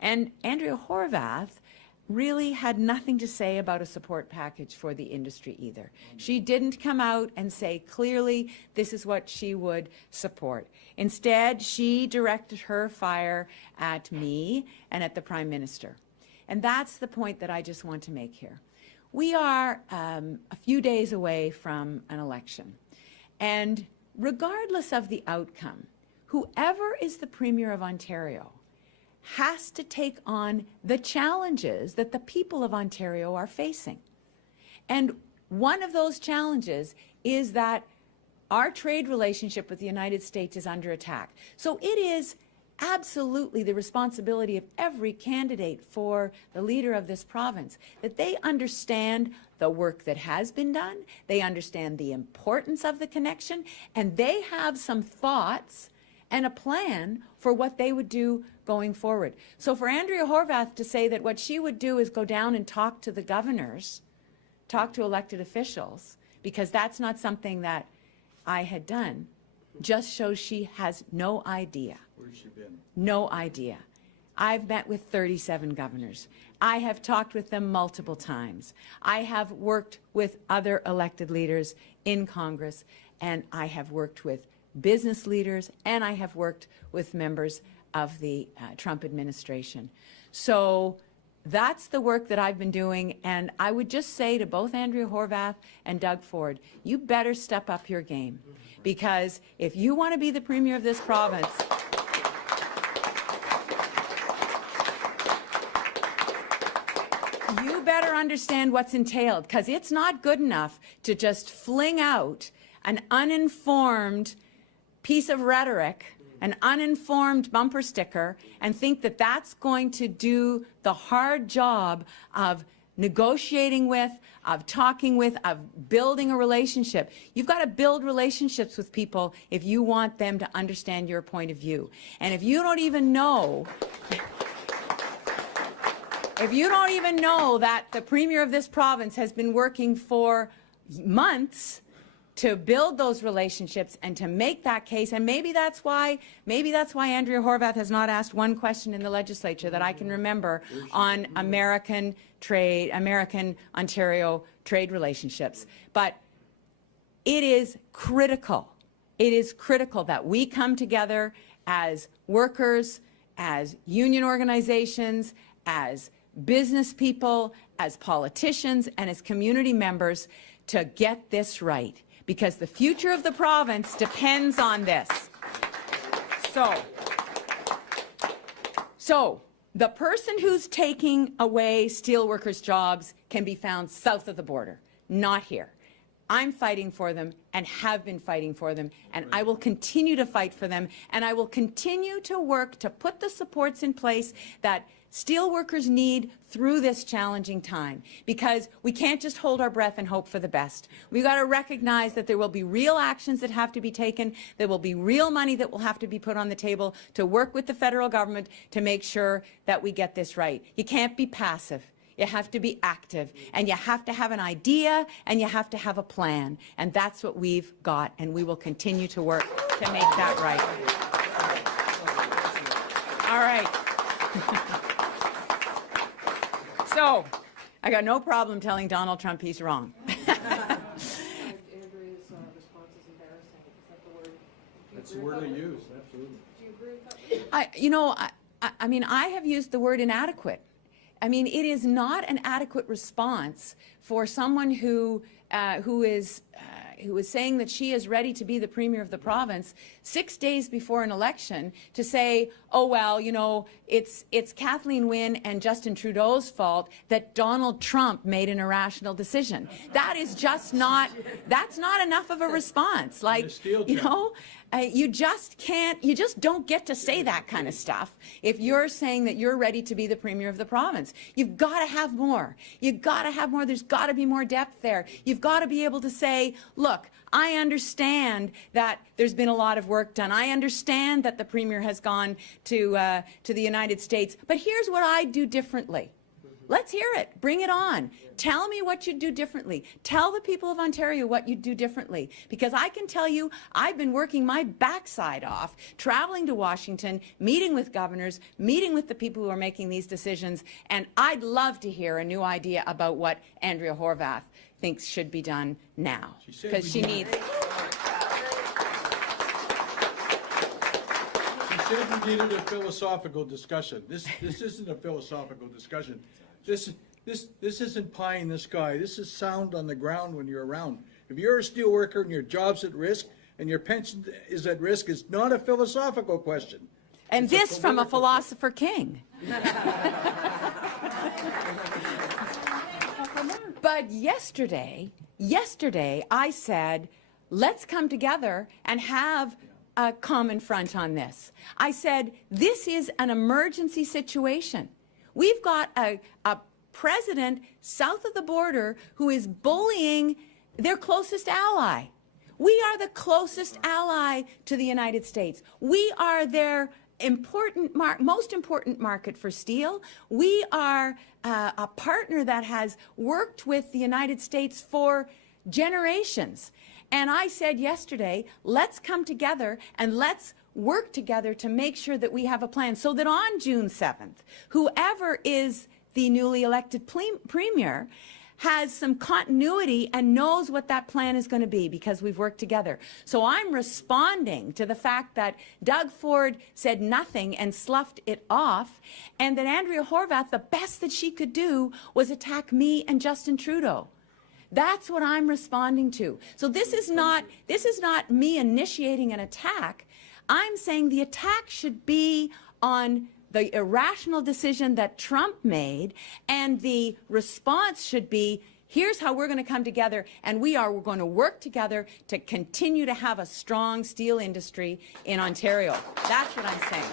And Andrea Horwath really had nothing to say about a support package for the industry either. She didn't come out and say clearly this is what she would support. Instead, she directed her fire at me and at the Prime Minister. And that's the point that I just want to make here. We are a few days away from an election. And regardless of the outcome, whoever is the Premier of Ontario has to take on the challenges that the people of Ontario are facing. And one of those challenges is that our trade relationship with the United States is under attack. So it is absolutely the responsibility of every candidate for the leader of this province that they understand the work that has been done, they understand the importance of the connection, and they have some thoughts and a plan for what they would do going forward. So for Andrea Horwath to say that what she would do is go down and talk to the governors, talk to elected officials, because that's not something that I had done, just shows she has no idea. Where's she been? No idea. I've met with 37 governors. I have talked with them multiple times. I have worked with other elected leaders in Congress, and I have worked with business leaders, and I have worked with members of the Trump administration. So that's the work that I've been doing, and I would just say to both Andrea Horwath and Doug Ford, you better step up your game, because if you want to be the Premier of this province, you better understand what's entailed, because it's not good enough to just fling out an uninformed piece of rhetoric, an uninformed bumper sticker, and think that that's going to do the hard job of negotiating with, of talking with, of building a relationship. You've got to build relationships with people if you want them to understand your point of view. And if you don't even know, that the Premier of this province has been working for months to build those relationships and to make that case, and maybe that's why Andrea Horwath has not asked one question in the legislature that I can remember on American Ontario trade relationships. But it is critical. It is critical that we come together as workers, as union organizations, as business people, as politicians, and as community members to get this right, because the future of the province depends on this. So the person who's taking away steelworkers' jobs can be found south of the border, not here. I'm fighting for them and have been fighting for them, and I will continue to fight for them, and I will continue to work to put the supports in place that steelworkers need through this challenging time, because we can't just hold our breath and hope for the best. We've got to recognize that there will be real actions that have to be taken, there will be real money that will have to be put on the table to work with the federal government to make sure that we get this right. You can't be passive. You have to be active, and you have to have an idea, and you have to have a plan, and that's what we've got, and we will continue to work to make that right. All right. So, I got no problem telling Donald Trump he's wrong. Andrea's response is embarrassing. Is that the word? That's the word I use, absolutely. Do you agree with that? I mean, I have used the word inadequate. I mean, it is not an adequate response for someone who is saying that she is ready to be the Premier of the province 6 days before an election to say, oh, well, you know, it's Kathleen Wynne and Justin Trudeau's fault that Donald Trump made an irrational decision. That is just not, that's not enough of a response. Like, you know, you just can't, you just don't get to say that kind of stuff if you're saying that you're ready to be the Premier of the province. You've got to have more. You've got to have more. There's got to be more depth there. You've got to be able to say, look, I understand that there's been a lot of work done. I understand that the Premier has gone to the United States, but here's what I do differently. Let's hear it. Bring it on. Tell me what you'd do differently. Tell the people of Ontario what you'd do differently. Because I can tell you, I've been working my backside off, traveling to Washington, meeting with governors, meeting with the people who are making these decisions, and I'd love to hear a new idea about what Andrea Horwath thinks should be done now. Because she needs... She said we needed a philosophical discussion. This isn't a philosophical discussion. This isn't pie in the sky. This is sound on the ground when you're around. If you're a steel worker and your job's at risk and your pension is at risk, it's not a philosophical question. And It's a this from a political philosopher king. But yesterday I said, let's come together and have a common front on this. I said, this is an emergency situation. We've got a president south of the border who is bullying their closest ally. We are the closest ally to the United States. We are their most important market for steel. We are a partner that has worked with the United States for generations. And I said yesterday, let's come together and let's work together to make sure that we have a plan so that on June 7th, whoever is the newly elected premier has some continuity and knows what that plan is going to be because we've worked together. So I'm responding to the fact that Doug Ford said nothing and sloughed it off, and that Andrea Horwath, the best that she could do was attack me and Justin Trudeau. That's what I'm responding to. So this is not me initiating an attack. I'm saying the attack should be on the irrational decision that Trump made, and the response should be, here's how we're going to come together, and we're going to work together to continue to have a strong steel industry in Ontario. That's what I'm saying.